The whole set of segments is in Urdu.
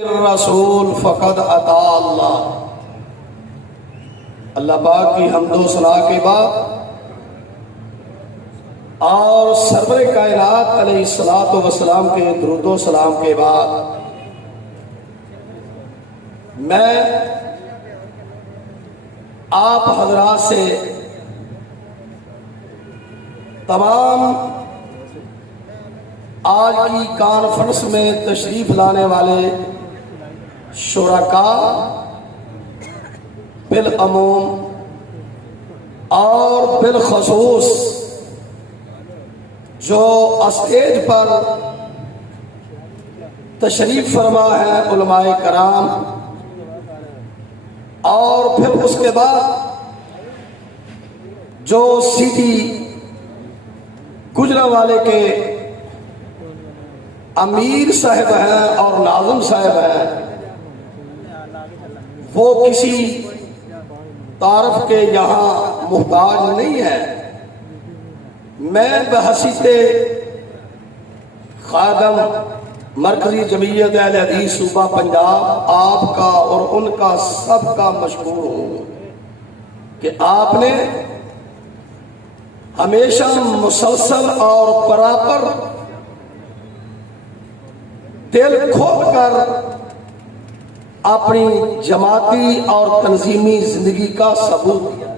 الرسول فقد اطاع اللہ۔ اللہ پاک کی حمد و ثنا کے بعد اور سرور کائنات علیہ الصلوۃ والسلام کے درود و سلام کے بعد میں آپ حضرات سے تمام آج کی کانفرنس میں تشریف لانے والے شرکاء بالعموم اور بالخصوص جو اسٹیج پر تشریف فرما ہے علماء کرام، اور پھر اس کے بعد جو سیدھی گجرانوالے کے امیر صاحب ہیں اور ناظم صاحب ہیں، وہ کسی تعارف کے یہاں محتاج نہیں ہے۔ میں بحیثیت خادم مرکزی جمعیت اہل حدیث صوبہ پنجاب آپ کا اور ان کا سب کا مشکور ہوں کہ آپ نے ہمیشہ مسلسل اور پراپر دل کھول کر اپنی جماعتی اور تنظیمی زندگی کا ثبوت دیا۔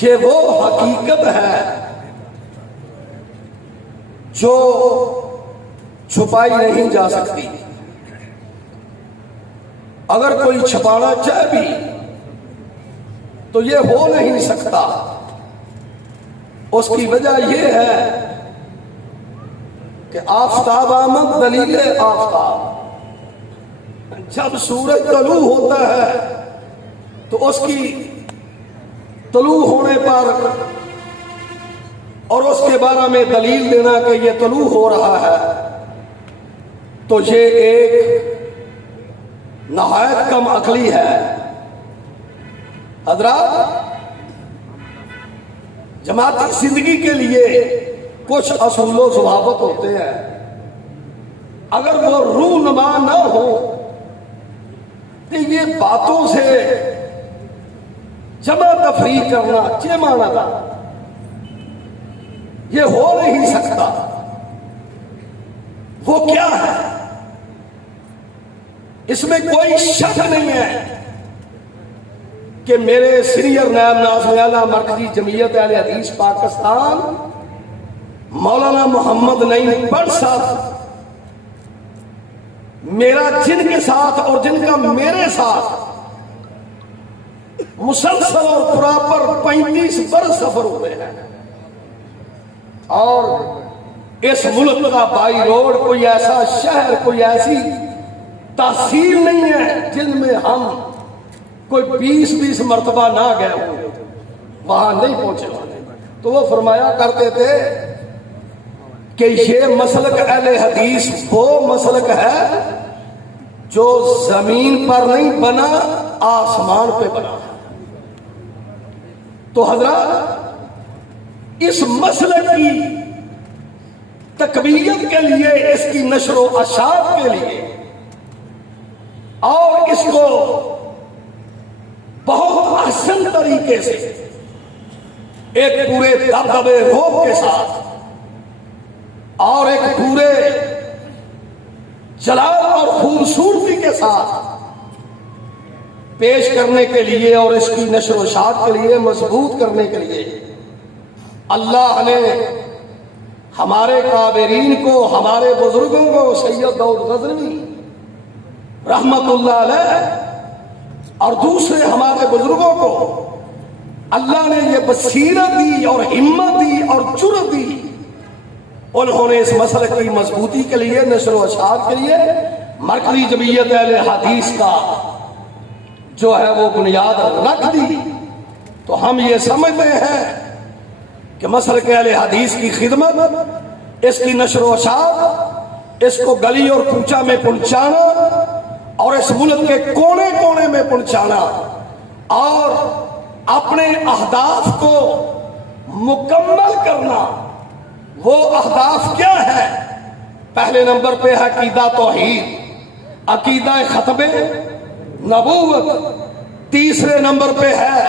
یہ وہ حقیقت ہے جو چھپائی نہیں جا سکتی۔ اگر کوئی چھپانا چاہے بھی تو یہ ہو نہیں سکتا۔ اس کی وجہ یہ ہے کہ آفتاب آمد دلیل آفتاب، جب سورج طلوع ہوتا ہے تو اس کی طلوع ہونے پر اور اس کے بارے میں دلیل دینا کہ یہ طلوع ہو رہا ہے، تو یہ ایک نہایت کم عقلی ہے۔ حضرات، جماعتی زندگی کے لیے کچھ اصول و ضوابط ہوتے ہیں، اگر وہ رونما نہ ہو تو یہ باتوں سے جمع تفریق کرنا چیمانا تھا، یہ ہو نہیں سکتا۔ وہ کیا ہے؟ اس میں کوئی شک نہیں ہے کہ میرے سینئر نائب ناظم اعلیٰ مرکزی جمعیت اہل حدیث پاکستان مولانا محمد نعیم بٹ صاحب میرا جن کے ساتھ اور جن کا میرے ساتھ مسلسل اور پراپر 35 برس سفر ہوئے ہیں، اور اس ملک کا بائی روڈ کوئی ایسا شہر، کوئی ایسی تحصیل نہیں ہے جن میں ہم کوئی 20 مرتبہ نہ گئے ہوں، وہاں نہیں پہنچے ہوئے۔ تو وہ فرمایا کرتے تھے کہ یہ مسلک اہل حدیث وہ مسلک ہے جو زمین پر نہیں بنا، آسمان پہ بنا۔ تو حضرات، اس مسلک کی تقویت کے لیے، اس کی نشر و اشاعت کے لیے، اور اس کو بہت احسن طریقے سے ایک پورے دبدبے روب کے ساتھ اور ایک پورے جلال اور خوبصورتی کے ساتھ پیش کرنے کے لیے اور اس کی نشر و اشاعت کے لیے، مضبوط کرنے کے لیے اللہ نے ہمارے کابرین کو، ہمارے بزرگوں کو، سید داؤد غزنوی رحمت اللہ علیہ اور دوسرے ہمارے بزرگوں کو اللہ نے یہ بصیرت دی اور ہمت دی اور جرأت دی۔ انہوں نے اس مسلک کی مضبوطی کے لیے، نشر و اشاعت کے لیے مرکزی جمعیت اہل حدیث کا جو ہے وہ بنیاد رکھ دی۔ تو ہم یہ سمجھتے ہیں کہ مسلک اہل حدیث کی خدمت، اس کی نشر و اشاعت، اس کو گلی اور کوچہ میں پہنچانا اور اس ملک کے کونے کونے میں پہنچانا اور اپنے اہداف کو مکمل کرنا۔ وہ اہداف کیا ہے؟ پہلے نمبر پہ ہے عقیدہ توحید، عقیدہ ختم نبوت۔ تیسرے نمبر پہ ہے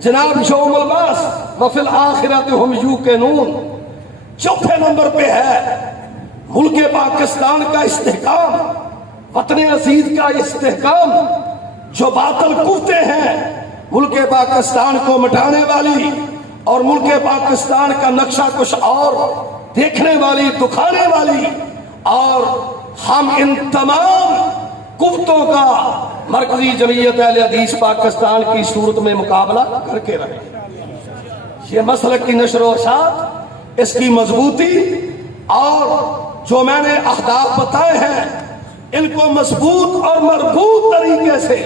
جناب یوم البعث وفی الآخرۃ ہم یوقنون۔ چوتھے نمبر پہ ہے ملک پاکستان کا استحکام، وطن عزیز کا استحکام۔ جو باطل قوتیں ہیں ملک پاکستان کو مٹانے والی اور ملک پاکستان کا نقشہ کچھ اور دیکھنے والی، دکھانے والی، اور ہم ان تمام قوتوں کا مرکزی جمعیت اہل حدیث پاکستان کی صورت میں مقابلہ کر کے رہے۔ یہ مسلک کی نشر و اشاعت، اس کی مضبوطی اور جو میں نے اہداف بتائے ہیں، ان کو مضبوط اور مربوط طریقے سے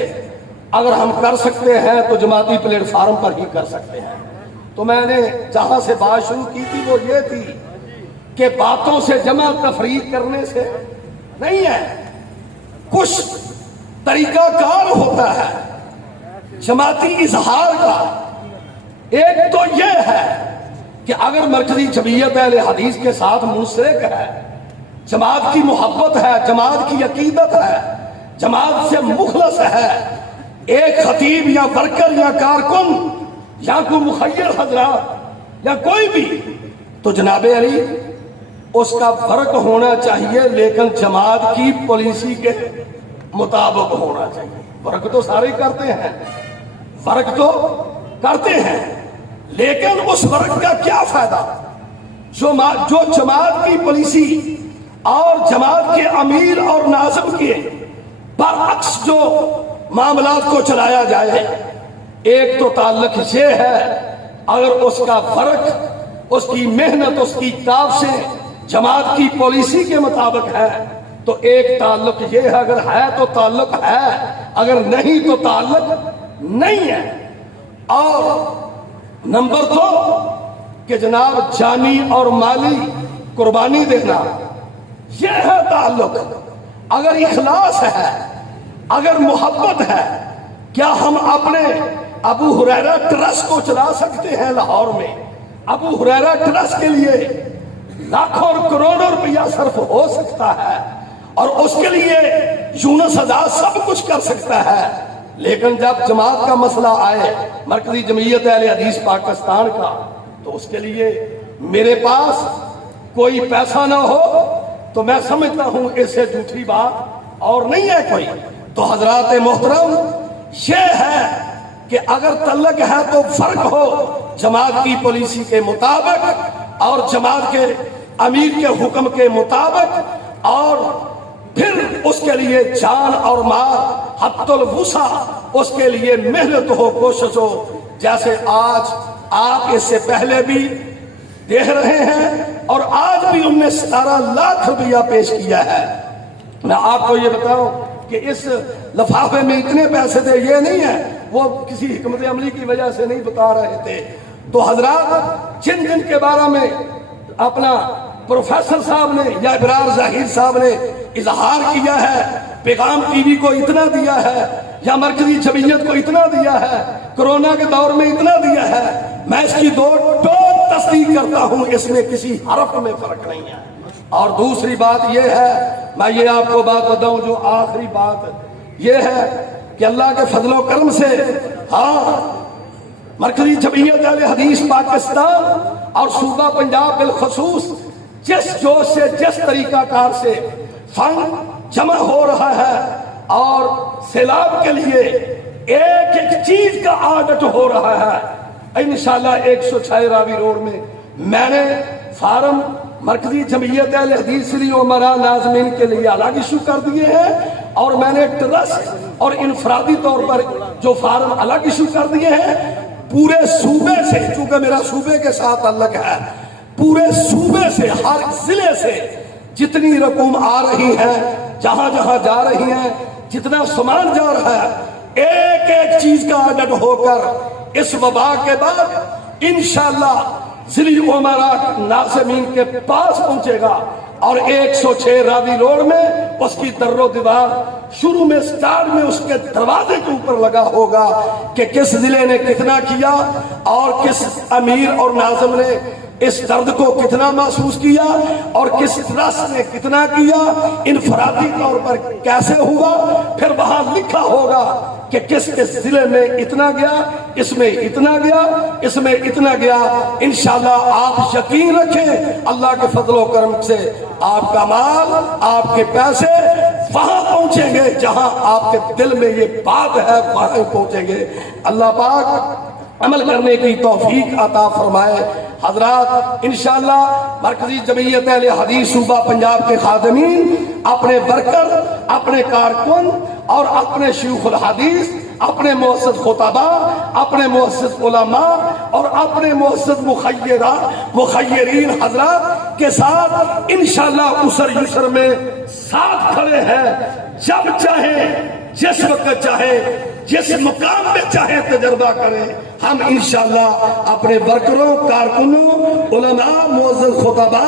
اگر ہم کر سکتے ہیں تو جماعتی پلیٹ فارم پر ہی کر سکتے ہیں۔ تو میں نے جہاں سے بات شروع کی تھی وہ یہ تھی کہ باتوں سے جمع تفریق کرنے سے نہیں ہے، کچھ طریقہ کار ہوتا ہے جماعتی اظہار کا۔ ایک تو یہ ہے کہ اگر مرکزی جمعیت اہل حدیث کے ساتھ منسلک ہے، جماعت کی محبت ہے، جماعت کی عقیدت ہے، جماعت سے مخلص ہے، ایک خطیب یا ورکر یا کارکن یا کوئی مخیر حضرات یا کوئی بھی، تو جناب علی اس کا فرق ہونا چاہیے، لیکن جماعت کی پالیسی کے مطابق ہونا چاہیے۔ فرق تو سارے کرتے ہیں، فرق تو کرتے ہیں، لیکن اس فرق کا کیا فائدہ جو جماعت کی پالیسی اور جماعت کے امیر اور ناظم کے برعکس جو معاملات کو چلایا جائے۔ ایک تو تعلق یہ ہے اگر اس کا فرق، اس کی محنت، اس کی تاب سے جماعت کی پالیسی کے مطابق ہے تو ایک تعلق یہ ہے، اگر ہے تو تعلق ہے، اگر نہیں تو تعلق نہیں ہے۔ اور نمبر دو کہ جناب جانی اور مالی قربانی دینا، یہ ہے تعلق۔ اگر اخلاص ہے، اگر محبت ہے، کیا ہم اپنے ابو ہریرہ ٹرسٹ کو چلا سکتے ہیں لاہور میں؟ ابو ہریرہ ٹرسٹ کے لیے لاکھوں اور کروڑوں روپیہ صرف ہو سکتا ہے اور اس کے لیے یونس آزاد سب کچھ کر سکتا ہے، لیکن جب جماعت کا مسئلہ آئے، مرکزی جمعیت اہل حدیث پاکستان کا، تو اس کے لیے میرے پاس کوئی پیسہ نہ ہو تو میں سمجھتا ہوں اس سے جھوٹی بات اور نہیں ہے کوئی۔ تو حضرات محترم، یہ ہے کہ اگر تعلق ہے تو فرق ہو جماعت کی پالیسی کے مطابق اور جماعت کے امیر کے حکم کے مطابق، اور پھر اس کے لیے جان اور مال حد الوسع، اس کے لیے محنت ہو، کوشش ہو، جیسے آج آپ اس سے پہلے بھی دیکھ رہے ہیں اور آج بھی ان نے 17 لاکھ روپیہ پیش کیا ہے۔ میں آپ کو یہ بتاؤں کہ اس لفافے میں اتنے پیسے تھے، یہ نہیں ہے وہ کسی حکمت عملی کی وجہ سے نہیں بتا رہے تھے۔ تو حضرات جن جن کے بارے میں اپنا پروفیسر صاحب نے یا ابرار ظاہر صاحب نے اظہار کیا ہے، پیغام ٹی وی کو اتنا دیا ہے یا مرکزی جمعیت کو اتنا دیا ہے، کرونا کے دور میں اتنا دیا ہے، میں اس کی دو ٹوک تصدیق کرتا ہوں، اس میں کسی حرف میں فرق نہیں ہے۔ اور دوسری بات یہ ہے، میں یہ آپ کو بات بتاؤں، جو آخری بات یہ ہے کہ اللہ کے فضل و کرم سے مرکزی جمعیت اہل حدیث پاکستان اور صوبہ پنجاب بالخصوص جس جوش سے، جس طریقہ کار سے فنڈ جمع ہو رہا ہے اور سیلاب کے لیے ایک ایک چیز کا آڈٹ ہو رہا ہے، انشاءاللہ 106 راوی روڈ میں نے فارم مرکزی جمعیت اہل حدیث لی عمرہ ناظمین کے لیے الگ ایشو کر دیے ہیں، اور میں نے ٹرسٹ اور انفرادی طور پر جو فارم الگ ایشو کر دیے ہیں۔ پورے صوبے سے، چونکہ میرا صوبے کے ساتھ تعلق ہے، پورے صوبے سے، ہر ضلع سے جتنی رقم آ رہی ہے، جہاں جہاں جا رہی ہیں، جتنا سامان جا رہا ہے، ایک ایک چیز کا آڈٹ ہو کر اس وبا کے بعد انشاءاللہ ضلعی امراء ناظمین کے پاس پہنچے گا، اور 106 راوی روڈ میں اس کی در و دیوار شروع میں سٹارٹ میں اس کے دروازے کے اوپر لگا ہوگا کہ کس ضلع نے کتنا کیا اور کس امیر اور ناظم نے اس درد کو کتنا محسوس کیا اور کس طرح نے کتنا کیا، انفرادی طور پر کیسے ہوا، پھر وہاں لکھا ہوگا کہ کس کس ضلع میں اتنا گیا، اس میں اتنا گیا، اس میں اتنا گیا۔ انشاءاللہ آپ یقین رکھیں اللہ کے فضل و کرم سے آپ کا مال، آپ کے پیسے وہاں پہنچیں گے جہاں آپ کے دل میں یہ بات ہے، وہاں پہنچیں گے۔ اللہ پاک عمل کرنے کی توفیق عطا فرمائے۔ حضرات انشاءاللہ مرکزی جمعیت اہل حدیث صوبہ پنجاب کے خادمین اپنے ورکر، اپنے کارکن اور اپنے شیوخ الحدیث، اپنے مؤسس خطبہ، اپنے مؤسس علماء اور اپنے مؤسس مخیرین حضرات کے ساتھ انشاءاللہ اسر یسر میں ساتھ کھڑے ہیں۔ جب چاہیں، جس وقت چاہے، جس مقام میں چاہے تجربہ کریں، ہم انشاءاللہ اپنے ورکروں، کارکنوں، علماء، معزز خطبہ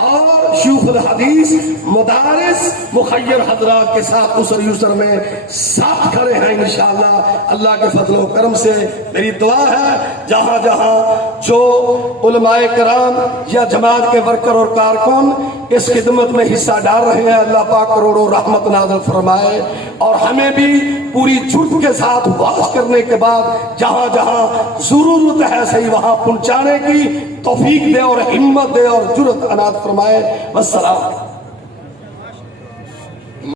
اور شیوخ الحدیث، مدارس، مخیر حضرات کے ساتھ اسر یسر میں ساتھ کھڑے ہیں انشاءاللہ۔ اللہ کے فضل و کرم سے میری دعا ہے جہاں جہاں جو علماء کرام یا جماعت کے ورکر اور کارکن اس خدمت میں حصہ ڈال رہے ہیں، اللہ پاک کروڑوں رحمت نازل فرمائے اور ہمیں بھی پوری جرت کے ساتھ واز کرنے کے بعد جہاں جہاں ضرورت ہے صحیح وہاں پہنچانے کی توفیق دے اور ہمت دے اور جرت عنایت فرمائے۔ والسلام۔